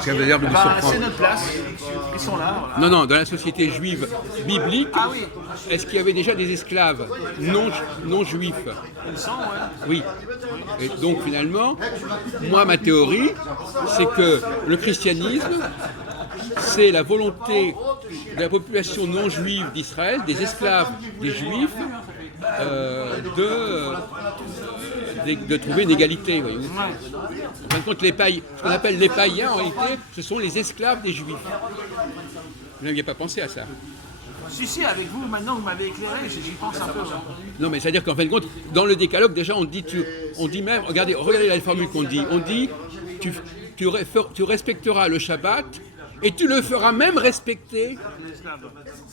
Ça veut dire de me surprendre. C'est notre place. Ils sont là. Voilà. Non, dans la société juive biblique, Oui. est-ce qu'il y avait déjà des esclaves non juifs? Il me semble, ouais. Oui. Et donc finalement, moi ma théorie, c'est que le christianisme, c'est la volonté de la population non juive d'Israël, des esclaves des juifs, de trouver une égalité. Voyez-vous. En fin de compte, ce qu'on appelle les païens, en réalité, ce sont les esclaves des juifs. Vous n'aviez pas pensé à ça? Si, avec vous, maintenant, vous m'avez éclairé, j'y pense un peu. Hein. Non, mais c'est-à-dire qu'en fin de compte, dans le décalogue, déjà, on dit même, regardez la formule qu'on dit. On dit, tu respecteras le Shabbat et tu le feras même respecter.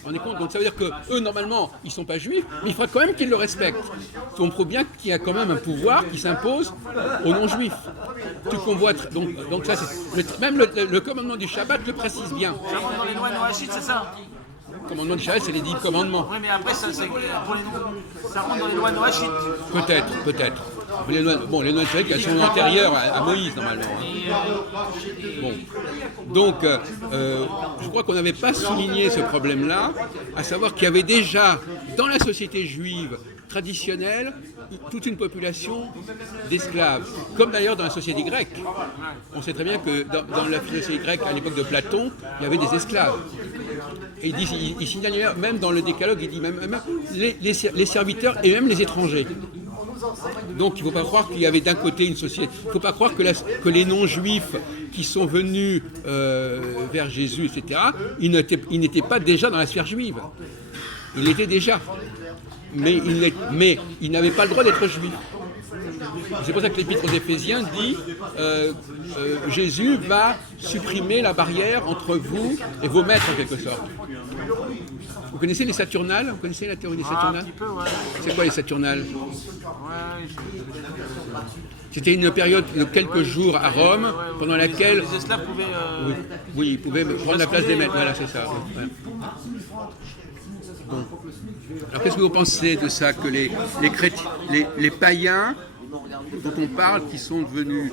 On est compte. Donc ça veut dire que eux, normalement, ils ne sont pas juifs, mais il faudra quand même qu'ils le respectent. On comprend bien qu'il y a quand même un pouvoir qui s'impose aux non-juifs. Tu convoites. Donc ça, même le commandement du Shabbat le précise bien. Ça rentre dans les lois noachites, c'est ça? Le commandement du Shabbat, c'est les 10 commandements. Oui, mais après, ça rentre dans les lois noachites. Peut-être. Les lois de Shabbat, elles sont antérieures à Moïse, normalement. Bon. Donc, je crois qu'on n'avait pas souligné ce problème-là, à savoir qu'il y avait déjà, dans la société juive traditionnelle, toute une population d'esclaves, comme d'ailleurs dans la société grecque. On sait très bien que dans la société grecque, à l'époque de Platon, il y avait des esclaves. Et il signale même dans le décalogue, il dit même les serviteurs et même les étrangers. Donc il ne faut pas croire qu'il y avait d'un côté une société. Il ne faut pas croire que les non-juifs qui sont venus vers Jésus, etc., ils n'étaient pas déjà dans la sphère juive. Ils l'étaient déjà. Mais ils n'avaient pas le droit d'être juifs. C'est pour ça que l'Épître aux Éphésiens dit Jésus va supprimer la barrière entre vous et vos maîtres, en quelque sorte. Vous connaissez les Saturnales? Vous connaissez la théorie des Saturnales? Un petit peu, ouais. C'est quoi les Saturnales? Ouais, C'était une période de quelques jours à Rome, pendant laquelle... les esclaves pouvaient... Oui, ils pouvaient prendre la place des maîtres. Voilà, c'est ça. Ouais. Donc, alors qu'est-ce que vous pensez de ça, que les païens dont on parle, qui sont devenus,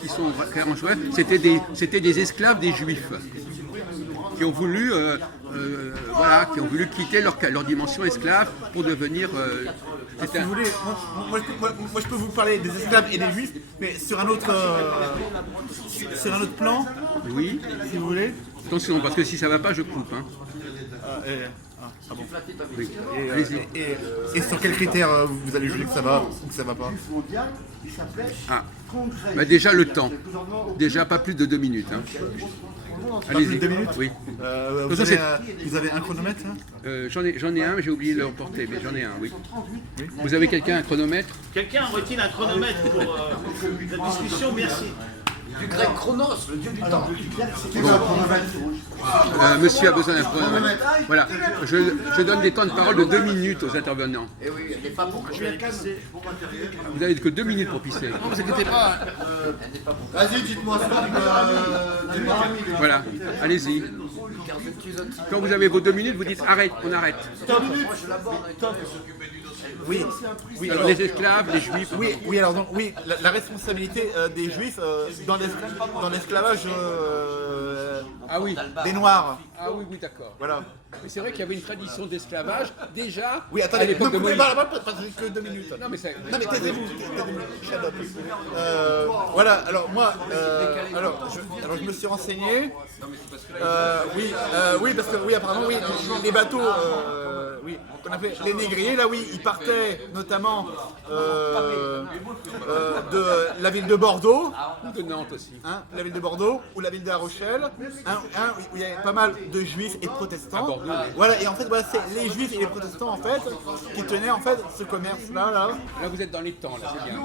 qui sont clairement juifs, c'était des esclaves des juifs, qui ont voulu, quitter leur dimension esclave pour devenir... si vous voulez, moi je peux vous parler des esclaves et des juifs, mais sur un autre plan, Oui. si vous voulez. Attention, parce que si ça ne va pas, je coupe. Hein. Bon. Oui. Et sur quels critères vous allez juger que ça va ou que ça va pas? Déjà le temps. Déjà pas plus de 2 minutes. Hein. Allez-y. 2 minutes. Oui. Vous avez un chronomètre J'en ai un, mais j'ai oublié de le reporter, mais j'en ai un, oui. Vous avez quelqu'un un chronomètre? Quelqu'un retire un chronomètre pour la discussion, merci. Du grec chronos, le dieu du temps. Monsieur a besoin d'un chronomètre. Voilà, je donne des temps de parole de 2 minutes aux intervenants. Et oui, elle n'est pas beaucoup. Je vais la casser. Vous n'avez que 2 minutes pour pisser. Ne vous inquiétez pas. Vas-y, dites-moi ça. Voilà, allez-y. Quand vous avez vos 2 minutes, vous dites arrête, on arrête. Oui. Alors les esclaves, les juifs. Oui. Alors donc, oui, la responsabilité des juifs dans l'esclavage des Noirs. Ah oui, d'accord. Voilà. Mais c'est vrai qu'il y avait une tradition d'esclavage déjà Oui, à attendez, l'époque de ne coupez Moïse. pas que 2 minutes. Non mais taisez-vous. Shut up. Voilà, alors moi, je me suis renseigné. Oui, parce que apparemment, les bateaux, qu'on appelait les négriers, là, ils partaient notamment de la ville de Bordeaux, de Nantes aussi. la ville de Bordeaux ou la ville de La Rochelle, où il y avait pas mal de juifs et de protestants. À Bordeaux, oui. Voilà, et en fait, c'est les juifs et les protestants en fait qui tenaient en fait ce commerce-là. Là vous êtes dans les temps, là, c'est bien.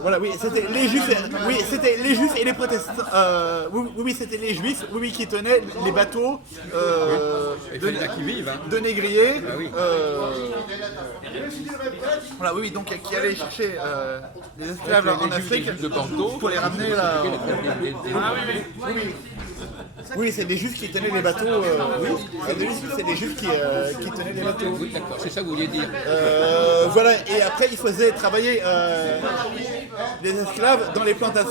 Voilà, c'était les juifs et les protestants. C'était les juifs, qui tenaient les bateaux de négriers. Ah oui. Voilà, donc qui allaient chercher les esclaves en Afrique de Bordeaux pour les ramener là. Oui, c'est des juifs qui tenaient les bateaux. C'est des juifs qui tenaient les bateaux. Oui, d'accord, c'est ça que vous vouliez dire. Voilà, et après ils faisaient travailler les esclaves dans les plantations,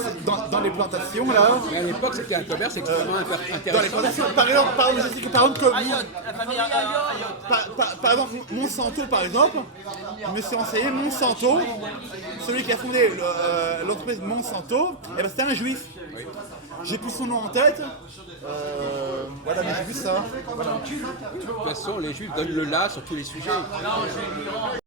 dans les plantations là. Mais à l'époque, c'était un commerce extrêmement Dans les intéressant. plantations, par exemple, je sais que par exemple, La famille Ayotte. par exemple, Monsanto par exemple, je me suis renseigné, Monsanto, celui qui a fondé l'entreprise Monsanto, eh ben, c'était un juif. J'ai plus son nom en tête. Voilà, mais j'ai vu ça. Voilà. De toute façon, les juifs donnent le là sur tous les sujets.